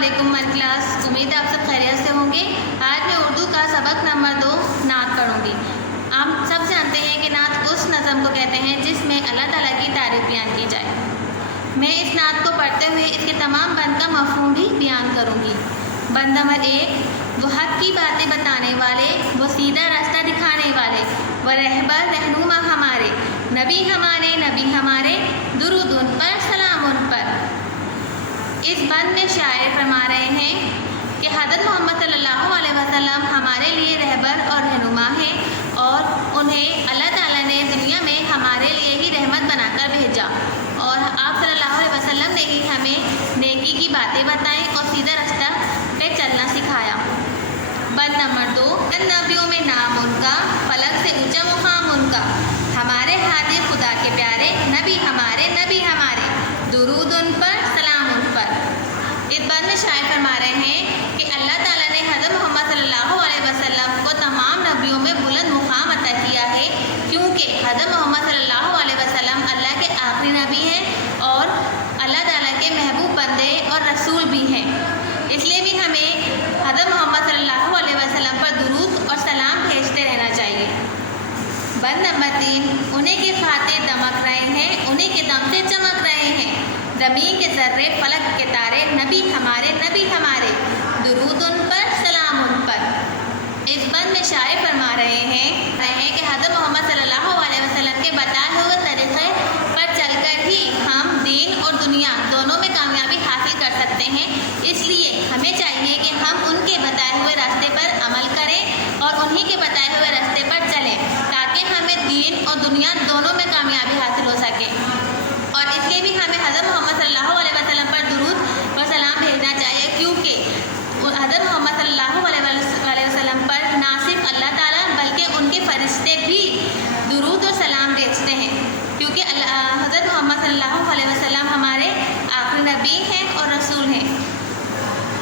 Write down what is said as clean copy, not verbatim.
علیکم my class, امید آپ سب خیریت سے ہوں گے۔ آج میں اردو کا سبق نمبر 2 نعت پڑھوں گی۔ ہم سب جانتے ہیں کہ نعت اس نظم کو کہتے ہیں جس میں اللہ تعالیٰ کی تعریف بیان کی جائے۔ میں اس نعت کو پڑھتے ہوئے اس کے تمام بند کا مفہوم بھی بیان کروں گی۔ بند نمبر 1، وہ حق کی باتیں بتانے والے، وہ سیدھا راستہ دکھانے والے، وہ رہبر رہنما ہمارے، نبی ہمارے، درود ان پر، سلام ان پر۔ اس بند میں شاعر فرما رہے ہیں کہ حضرت محمد صلی اللہ علیہ وسلم ہمارے لیے رہبر اور رہنما ہیں، اور انہیں اللہ تعالیٰ نے دنیا میں ہمارے لیے ہی رحمت بنا کر بھیجا، اور آپ صلی اللہ علیہ وسلم نے ہی ہمیں نیکی کی باتیں بتائیں اور سیدھا راستہ پہ چلنا سکھایا۔ بند نمبر 2، نبیوں میں نام ان کا، فلک سے اونچا مقام ان کا، ہمارے ہادی خدا کے پیارے، نبی ہمارے، درود ان پر، سلام ان پر۔ اس بند میں شاعر فرما رہے ہیں کہ اللہ تعالیٰ نے حضرت محمد صلی اللہ علیہ وسلم کو تمام نبیوں میں بلند مقام عطا کیا ہے، کیونکہ حضرت محمد صلی اللہ علیہ وسلم اللہ کے آخری نبی ہیں اور اللہ تعالیٰ کے محبوب بندے اور رسول بھی ہیں۔